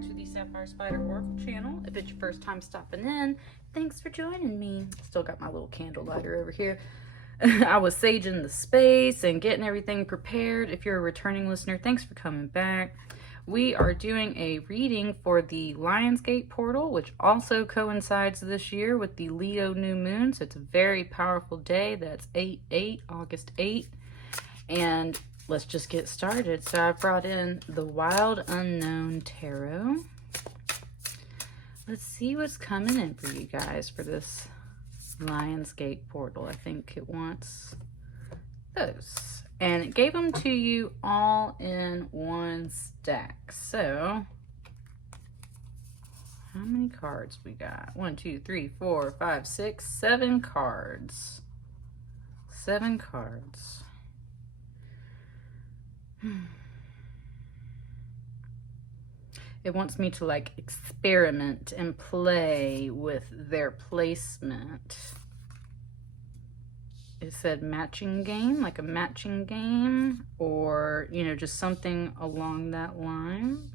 back to the Sapphire Spider Oracle channel. If it's your first time stopping in, thanks for joining me. Still got my little candle lighter over here. I was saging the space and getting everything prepared. If you're a returning listener, thanks for coming back. We are doing a reading for the Lionsgate portal, which also coincides this year with the Leo new moon. So it's a very powerful day. That's August 8. And let's just get started. So I brought in the Wild Unknown Tarot. Let's see what's coming in for you guys for this Lionsgate portal. I think it wants those. And it gave them to you all in one stack. So, how many cards we got? 1, 2, 3, 4, 5, 6, 7 cards. 7 cards. It wants me to like experiment and play with their placement. It said matching game, like a matching game, or, you know, just something along that line.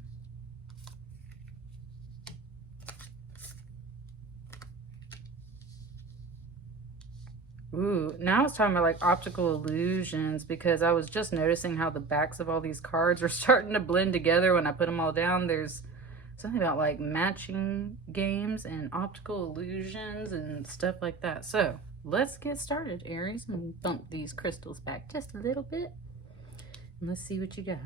Ooh, now it's talking about like optical illusions, because I was just noticing how the backs of all these cards are starting to blend together when I put them all down. There's something about like matching games and optical illusions and stuff like that. So let's get started, Aries, and bump these crystals back just a little bit. And let's see what you got.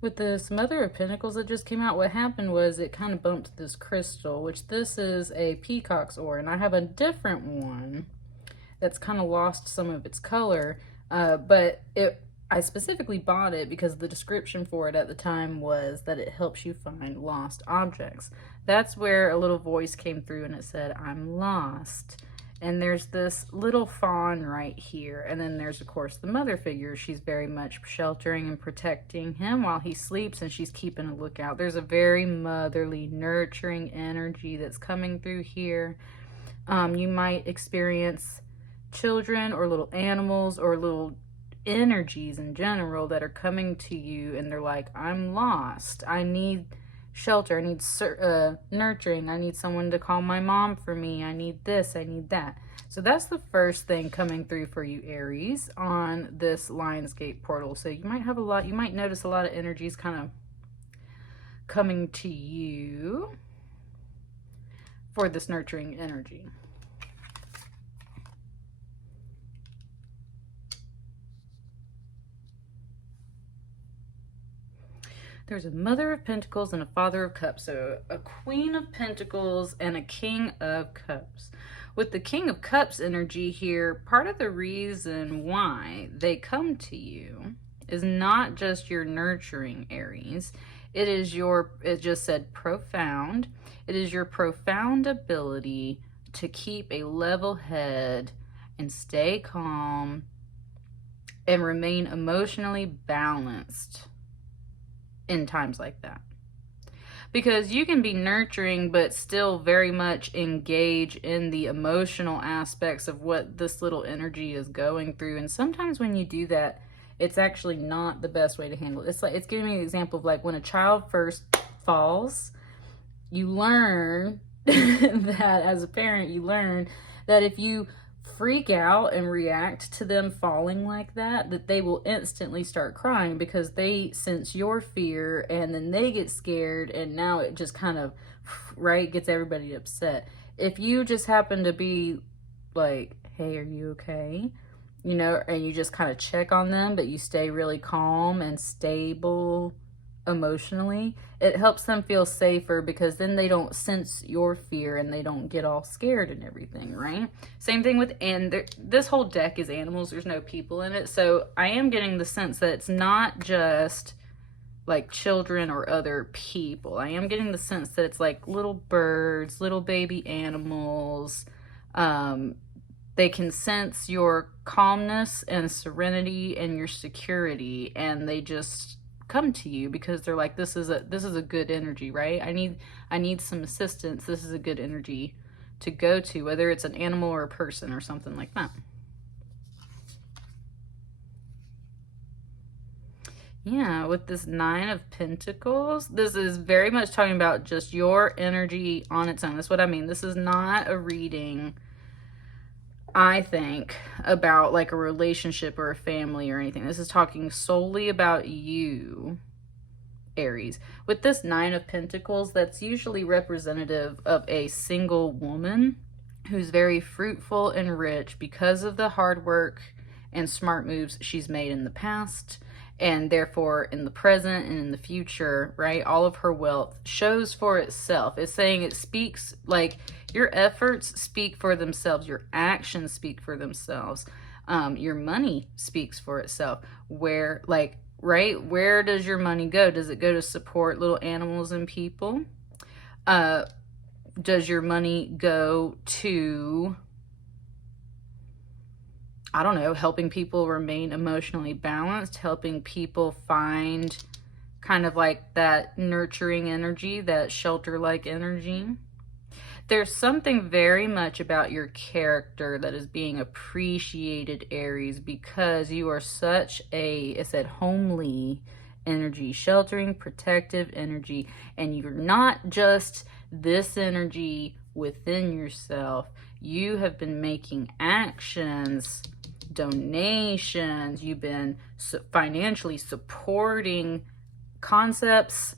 With this Mother of Pentacles that just came out, what happened was it kind of bumped this crystal, which this is a Peacock Ore, and I have a different one that's kind of lost some of its color, but I specifically bought it because the description for it at the time was that it helps you find lost objects. That's where a little voice came through and it said, "I'm lost." And there's this little fawn right here. And then there's, of course, the mother figure. She's very much sheltering and protecting him while he sleeps, and she's keeping a lookout. There's a very motherly, nurturing energy that's coming through here. You might experience children or little animals or little energies in general that are coming to you, and they're like, "I'm lost. I need shelter. I need nurturing. I need someone to call my mom for me. I need this. I need that." So that's the first thing coming through for you, Aries, on this Lionsgate portal. So you might have you might notice a lot of energies kind of coming to you for this nurturing energy. There's a Mother of Pentacles and a Father of Cups. So a Queen of Pentacles and a King of Cups. With the King of Cups energy here, part of the reason why they come to you is not just your nurturing, Aries. It is it just said profound. It is your profound ability to keep a level head and stay calm and remain emotionally balanced in times like that. Because you can be nurturing but still very much engage in the emotional aspects of what this little energy is going through, and sometimes when you do that, it's actually not the best way to handle it. It's like, it's giving me an example of like when a child first falls, you learn that as a parent, you learn that if you freak out and react to them falling like that they will instantly start crying because they sense your fear, and then they get scared, and now it just kind of, right, gets everybody upset. If you just happen to be like, "Hey, are you okay?" You know, and you just kind of check on them, but you stay really calm and stable emotionally, it helps them feel safer, because then they don't sense your fear and they don't get all scared and everything, right? Same thing with, and this whole deck is animals, there's no people in it, so I am getting the sense that it's not just like children or other people. I am getting the sense that it's like little birds, little baby animals. They can sense your calmness and serenity and your security, and they just come to you because they're like, this is a good energy, right? I need some assistance. This is a good energy to go to, whether it's an animal or a person or something like that. Yeah, with this Nine of Pentacles, this is very much talking about just your energy on its own. That's what I mean. This is not a reading, I think, about like a relationship or a family or anything. This is talking solely about you, Aries. With this Nine of Pentacles, that's usually representative of a single woman who's very fruitful and rich because of the hard work and smart moves she's made in the past. And therefore, in the present and in the future, right, all of her wealth shows for itself. It's saying it speaks, like, your efforts speak for themselves. Your actions speak for themselves. Your money speaks for itself. Where, like, right, where does your money go? Does it go to support little animals and people? Does your money go to, I don't know, helping people remain emotionally balanced, helping people find kind of like that nurturing energy, that shelter-like energy? There's something very much about your character that is being appreciated, Aries, because you are such a, it said, homely energy, sheltering, protective energy, and you're not just this energy within yourself. You have been making actions, donations, you've been financially supporting concepts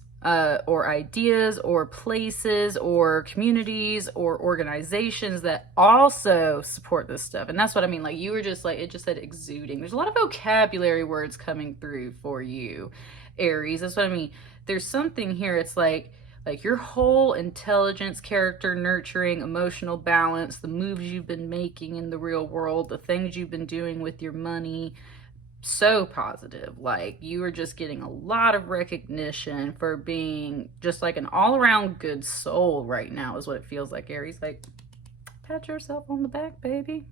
or ideas or places or communities or organizations that also support this stuff. And that's what I mean. Like, you were just like, it just said exuding. There's a lot of vocabulary words coming through for you, Aries. That's what I mean. There's something here. It's like your whole intelligence, character, nurturing, emotional balance, the moves you've been making in the real world, the things you've been doing with your money, so positive. Like, you are just getting a lot of recognition for being just like an all-around good soul right now, is what it feels like, Aries. Like, pat yourself on the back, baby.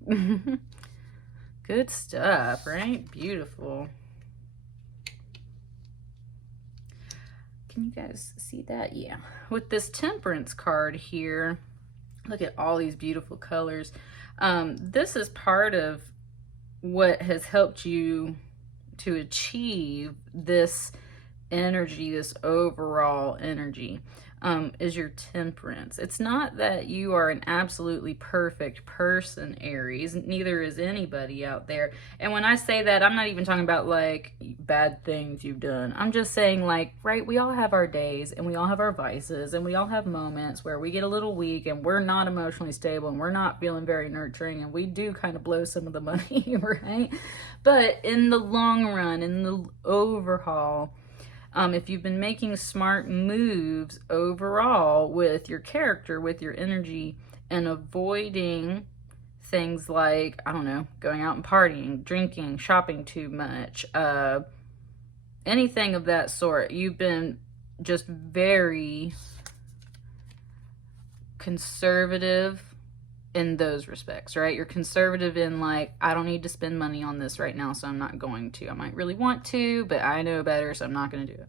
Good stuff, right? Beautiful. Can you guys see that? Yeah. With this Temperance card here, look at all these beautiful colors. This is part of what has helped you to achieve this energy, this overall energy, is your temperance. It's not that you are an absolutely perfect person, Aries. Neither is anybody out there. And when I say that, I'm not even talking about like bad things you've done. I'm just saying, like, right, we all have our days and we all have our vices and we all have moments where we get a little weak and we're not emotionally stable and we're not feeling very nurturing and we do kind of blow some of the money, right? But in the long run, in the overhaul, if you've been making smart moves overall with your character, with your energy, and avoiding things like, I don't know, going out and partying, drinking, shopping too much, anything of that sort, you've been just very conservative in those respects, right? You're conservative in like, I don't need to spend money on this right now, so I'm not going to. I might really want to, but I know better, so I'm not going to do it.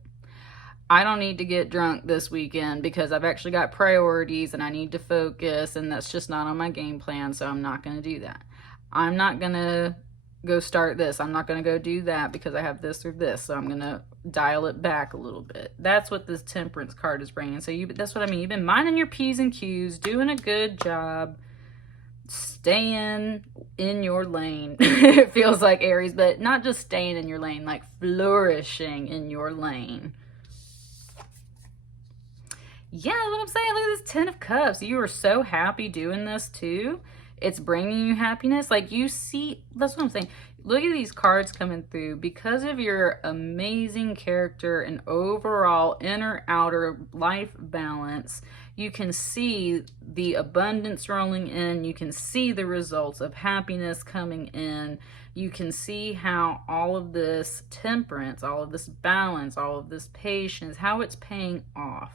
I don't need to get drunk this weekend because I've actually got priorities and I need to focus, and that's just not on my game plan, so I'm not going to do that. I'm not going to go start this. I'm not going to go do that because I have this or this, so I'm going to dial it back a little bit. That's what this Temperance card is bringing. So that's what I mean. You've been minding your P's and Q's, doing a good job, staying in your lane. It feels like, Aries, but not just staying in your lane, like flourishing in your lane. Yeah, what I'm saying, look at this 10 of Cups. You are so happy doing this too. It's bringing you happiness. Like, you see, that's what I'm saying. Look at these cards coming through. Because of your amazing character and overall inner outer life balance, you can see the abundance rolling in. You can see the results of happiness coming in. You can see how all of this temperance, all of this balance, all of this patience, how it's paying off.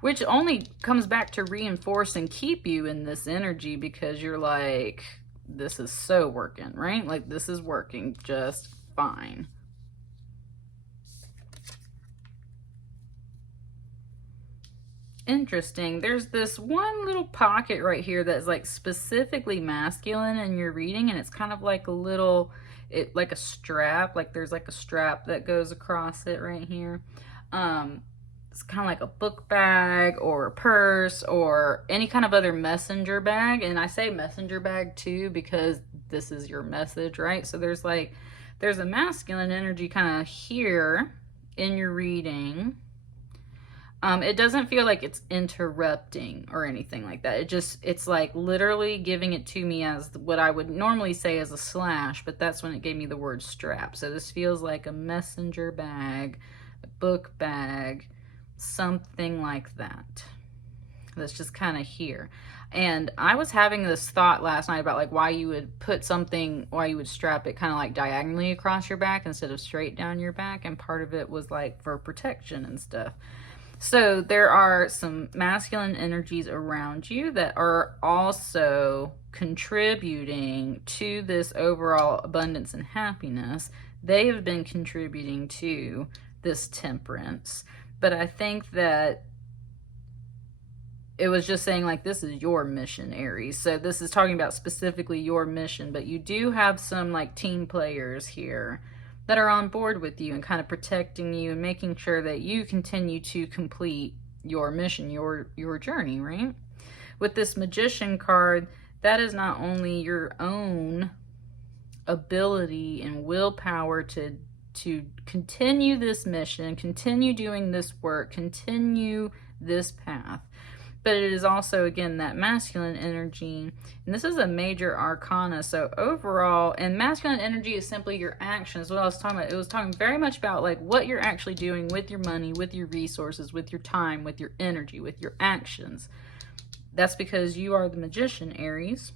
Which only comes back to reinforce and keep you in this energy, because you're like, this is so working, right? Like, this is working just fine. Interesting. There's this one little pocket right here that's like specifically masculine in your reading, and it's kind of like a little, like a strap, like there's like a strap that goes across it right here. It's kind of like a book bag or a purse or any kind of other messenger bag. And I say messenger bag too because this is your message, right? So there's a masculine energy kind of here in your reading. It doesn't feel like it's interrupting or anything like that. It's like literally giving it to me as what I would normally say as a slash, but that's when it gave me the word strap. So this feels like a messenger bag, a book bag, something like that. That's just kind of here. And I was having this thought last night about like why you would strap it kind of like diagonally across your back instead of straight down your back. And part of it was like for protection and stuff. So there are some masculine energies around you that are also contributing to this overall abundance and happiness. They have been contributing to this temperance. But I think that it was just saying like this is your mission, Aries. So this is talking about specifically your mission, but you do have some like team players here that are on board with you and kind of protecting you and making sure that you continue to complete your mission, your journey, right? With this Magician card, that is not only your own ability and willpower to continue this mission, continue doing this work, continue this path, but it is also, again, that masculine energy. And this is a major arcana. So overall, and masculine energy is simply your actions. What I was talking about, it was talking very much about like what you're actually doing with your money, with your resources, with your time, with your energy, with your actions. That's because you are the Magician, Aries.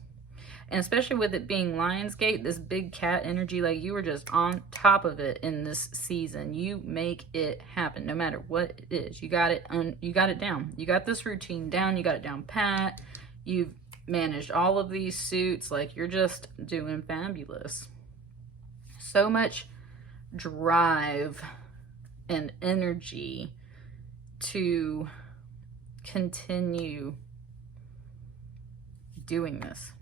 And especially with it being Lionsgate, this big cat energy, like you were just on top of it in this season. You make it happen no matter what it is. You got it down. You got this routine down. You got it down pat. You've managed all of these suits. Like you're just doing fabulous. So much drive and energy to continue doing this.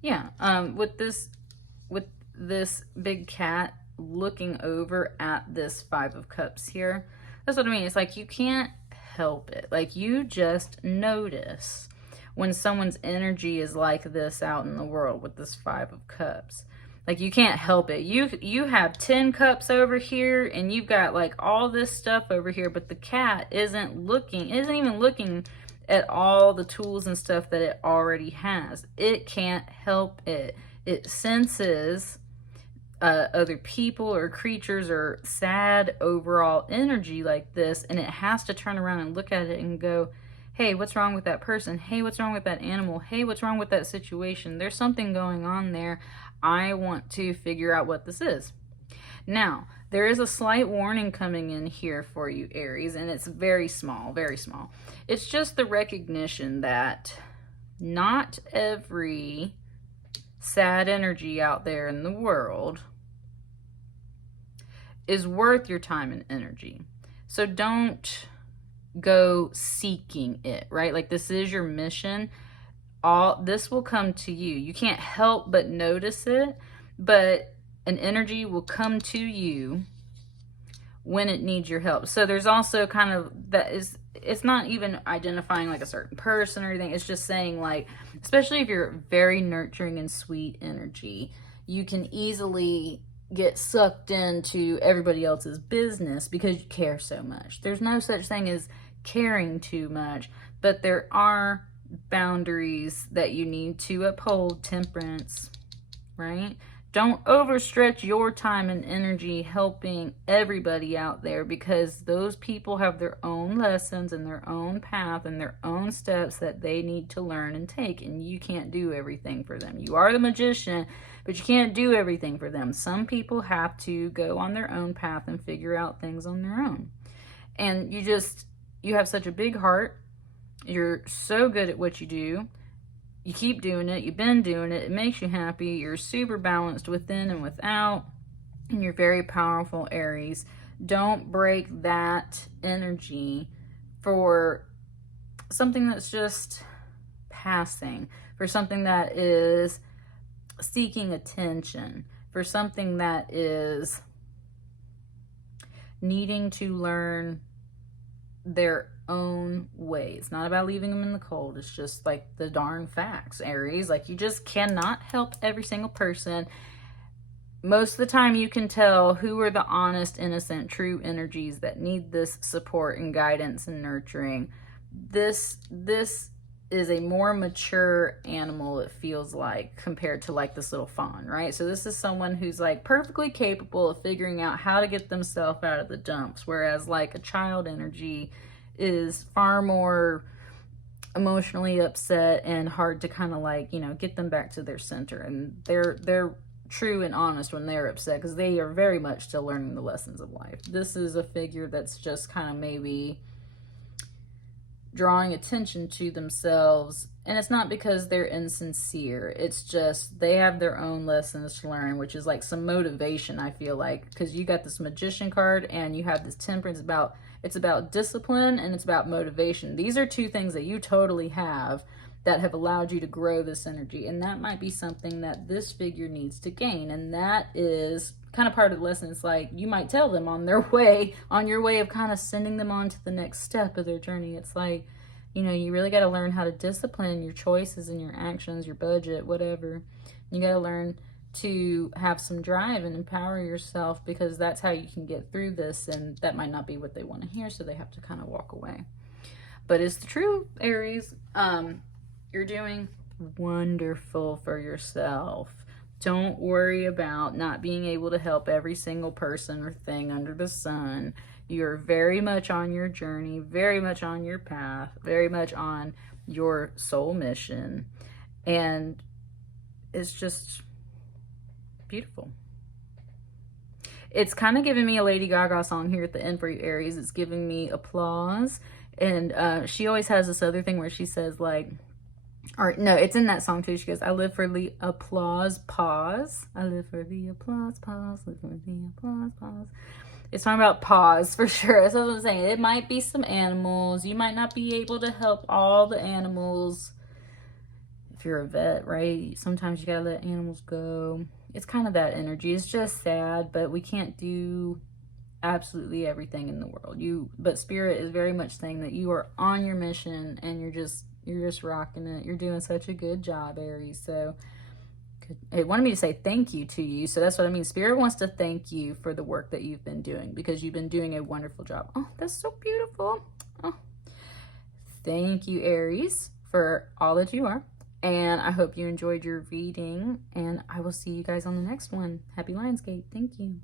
Yeah, with this big cat looking over at this Five of Cups here, that's what I mean. It's like you can't help it. Like you just notice when someone's energy is like this out in the world with this Five of Cups. Like you can't help it. You have 10 cups over here and you've got like all this stuff over here, but the cat isn't even looking at all the tools and stuff that it already has. It can't help it. It senses other people or creatures or sad overall energy like this, and it has to turn around and look at it and go, hey, what's wrong with that person? Hey, what's wrong with that animal? Hey, what's wrong with that situation? There's something going on there. I want to figure out what this is. Now, there is a slight warning coming in here for you, Aries, and it's very small, very small. It's just the recognition that not every sad energy out there in the world is worth your time and energy. So don't go seeking it, right? Like this is your mission. All this will come to you. You can't help but notice it, but an energy will come to you when it needs your help. So there's also kind of that is, it's not even identifying like a certain person or anything. It's just saying like, especially if you're very nurturing and sweet energy, you can easily get sucked into everybody else's business because you care so much. There's no such thing as caring too much, but there are boundaries that you need to uphold. Temperance, right? Don't overstretch your time and energy helping everybody out there, because those people have their own lessons and their own path and their own steps that they need to learn and take, and you can't do everything for them. You are the magician, but you can't do everything for them. Some people have to go on their own path and figure out things on their own. And you have such a big heart. You're so good at what you do. You keep doing it. You've been doing it. It makes you happy. You're super balanced within and without. And you're very powerful, Aries. Don't break that energy for something that's just passing, for something that is seeking attention, for something that is needing to learn their own way. It's not about leaving them in the cold. It's just like the darn facts, Aries. Like, you just cannot help every single person. Most of the time you can tell who are the honest, innocent, true energies that need this support and guidance and nurturing. This is a more mature animal, it feels like, compared to like this little fawn, right? So this is someone who's like perfectly capable of figuring out how to get themselves out of the dumps, whereas like a child energy is far more emotionally upset and hard to kind of like, you know, get them back to their center. And they're true and honest when they're upset, because they are very much still learning the lessons of life. This is a figure that's just kind of maybe drawing attention to themselves, and it's not because they're insincere. It's just they have their own lessons to learn, which is like some motivation, I feel like, because you got this Magician card and you have this Temperance. It's about discipline and it's about motivation. These are two things that you totally have that have allowed you to grow this energy, and that might be something that this figure needs to gain. And that is kind of part of the lesson. It's like you might tell them on your way of kind of sending them on to the next step of their journey. It's like, you know, you really got to learn how to discipline your choices and your actions, your budget, whatever. You got to learn to have some drive and empower yourself, because that's how you can get through this. And that might not be what they want to hear, so they have to kind of walk away. But it's the truth, Aries. You're doing wonderful for yourself. Don't worry about not being able to help every single person or thing under the sun. You're very much on your journey, very much on your path, very much on your soul mission. And it's just beautiful. It's kind of giving me a Lady Gaga song here at the end for you, Aries. It's giving me applause. And she always has this other thing where she says, like, or no, it's in that song too. She goes, I live for the applause, pause. I live for the applause, pause. Live for the applause, pause. It's talking about pause for sure. That's what I'm saying. It might be some animals. You might not be able to help all the animals if you're a vet, right? Sometimes you gotta let animals go. It's kind of that energy. It's just sad, but we can't do absolutely everything in the world. But Spirit is very much saying that you are on your mission and you're just rocking it. You're doing such a good job, Aries. So it wanted me to say thank you to you. So that's what I mean. Spirit wants to thank you for the work that you've been doing, because you've been doing a wonderful job. Oh, that's so beautiful. Oh, thank you, Aries, for all that you are. And I hope you enjoyed your reading, and I will see you guys on the next one. Happy Lionsgate. Thank you.